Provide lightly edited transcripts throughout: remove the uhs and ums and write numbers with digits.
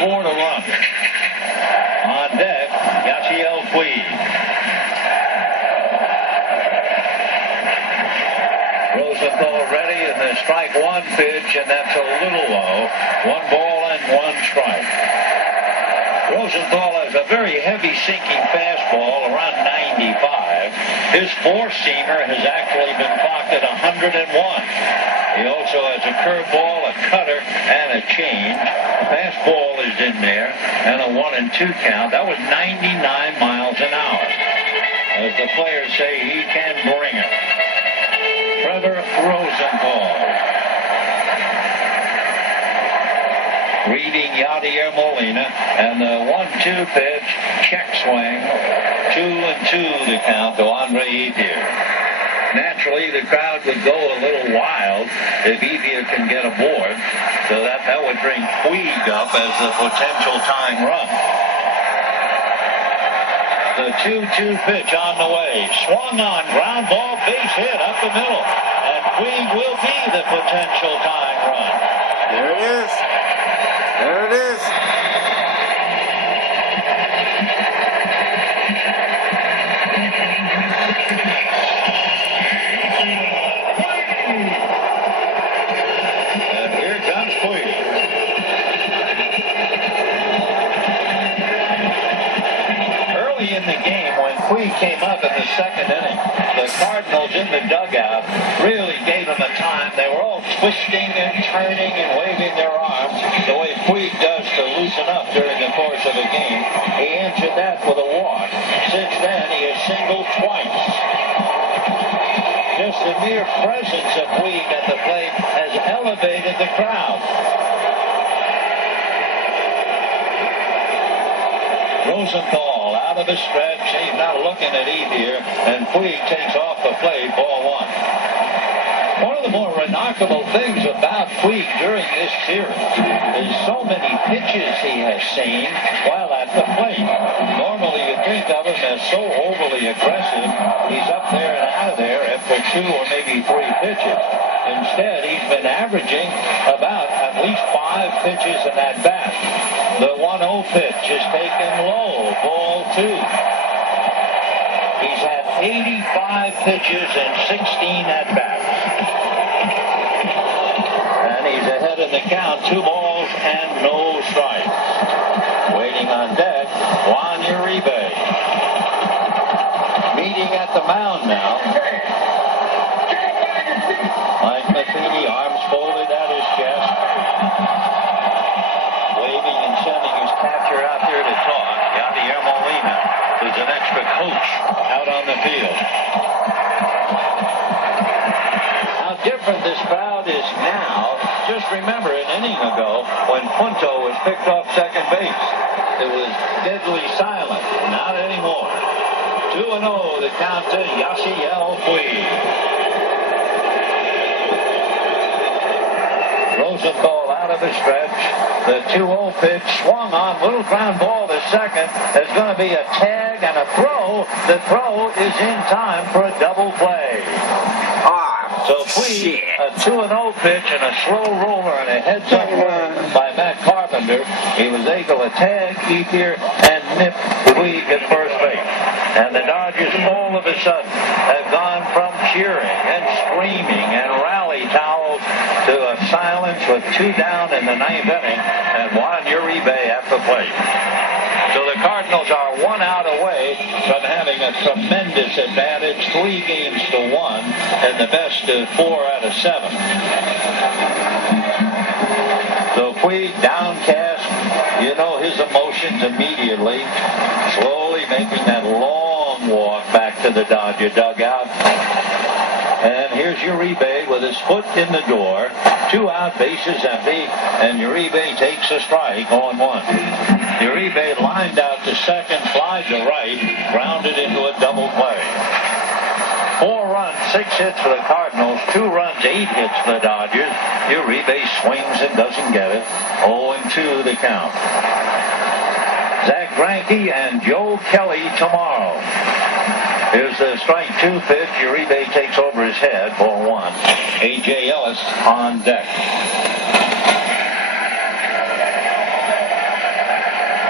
4 to run. On deck, Yasiel Puig. Rosenthal ready, and the strike one pitch, and that's a little low. 1 ball and 1 strike. Rosenthal has a very heavy sinking fastball around 95. His 4-seamer has actually been clocked at 101. He also has a curveball, a cutter, and a change. Fastball is in there, and a 1-2 count. That was 99 miles an hour. As the players say, he can bring it. Trevor Rosenthal. Reading Yadier Molina, and the 1-2 pitch, check swing, 2-2 the count to Andre Ethier. Naturally, the crowd would go a little wild if Ethier can get aboard, so that would bring Puig up as the potential tying run. The 2-2 pitch on the way, swung on, ground ball, base hit up the middle, and Puig will be the potential tying run. There it is. There it is. And here comes Puig. Early in the game, when Puig came up in the second inning, the Cardinals in the dugout really gave him a time. They were all twisting and turning and waving their arms the way Puig does to loosen up during the course of a game. He answered that with a walk. Since then, he has singled twice. Just the mere presence of Puig at the plate has elevated the crowd. Rosenthal out of the stretch. He's now looking at Ethier, and Puig takes off the plate, ball 1. One of the more remarkable things about Puig during this series is so many pitches he has seen while at the plate. Normally you think of him as so overly aggressive. He's up there and out of there after 2 or maybe 3 pitches. Instead, he's been averaging about at least 5 pitches in at bat. The 1-0 pitch is taken low, ball 2. He's had 85 pitches and 16 at bats. And he's ahead in the count, 2 balls and no strikes. Waiting on deck, Juan Uribe. Meeting at the mound now. Mike Matheny, arms folded at his chest. Waving and sending his catcher out there to talk. Yadier Molina is an extra coach out on the field. How different this crowd is now. Just remember an inning ago when Punto was picked off second base. It was deadly silent. Not anymore. 2-0 the count to Yasiel Puig. Rosenthal out of the stretch. The 2-0 pitch swung on. Little ground ball to second. There's going to be a tag and a throw. The throw is in time for a double play. So Puig, a 2-0 pitch and a slow roller and a heads-up run by Matt Carpenter. He was able to tag Ethier and nip Puig at first base. And the Dodgers all of a sudden have gone from cheering and screaming and rally towels to a silence with 2 down in the 9th inning and Juan Uribe at the plate. So the Cardinals are 1 out away from having a tremendous advantage, 3 games to 1, and the best of 4 out of 7. So Puig downcast, you know his emotions immediately, slowly making that long walk back to the Dodger dugout. And here's Uribe with his foot in the door. 2 out, bases empty, and Uribe takes a strike on 1. Uribe lined out to second, fly to right, grounded into a double play. 4 runs, 6 hits for the Cardinals, 2 runs, 8 hits for the Dodgers. Uribe swings and doesn't get it. 0-2 the count. Zach Greinke and Joe Kelly tomorrow. Here's the strike 2 pitch. Uribe takes over his head, ball 1. A.J. Ellis on deck.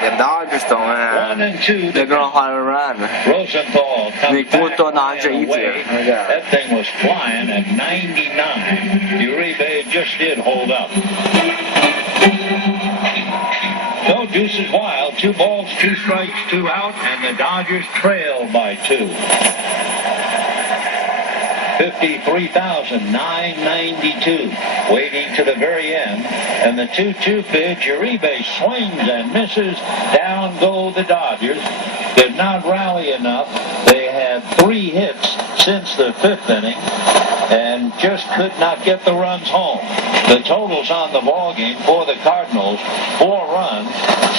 The Dodgers don't have. 1-2. They're gonna have a run. Rosenthal comes Ni back kuto na dyan away. easy. That thing was flying at 99. Uribe just did hold up. No deuces wild. 2 balls, 2 strikes, 2 out, and the Dodgers trail by 2. 53,992. Waiting to the very end. And the 2-2 pitch, Uribe swings and misses. Down go the Dodgers. Did not rally enough. They had 3 hits since the 5th inning and just could not get the runs home. The totals on the ball game for the Cardinals: 4 runs,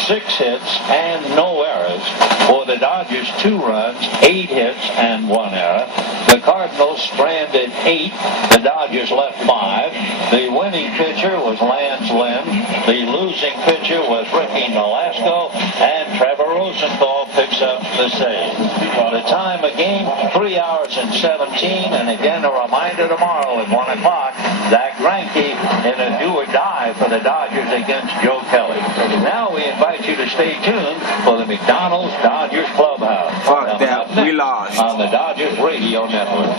6 hits, and no errors. For the Dodgers, 2 runs, 8 hits, and 1 error. The Cardinals stranded 8. The Dodgers left 5. The winning pitcher was Lance Lynn. The losing pitcher was Ricky Nolasco. And Trevor Rosenthal picks up the save. The time of game, 3 hours and 17. And again, a reminder tomorrow at 1 o'clock, Zach Greinke in a do-or-die for the Dodgers against Joe Kelly. Now we invite you to stay tuned for the McDonald's Dodgers Clubhouse. Fuck that, we lost. On the Dodgers Radio Network.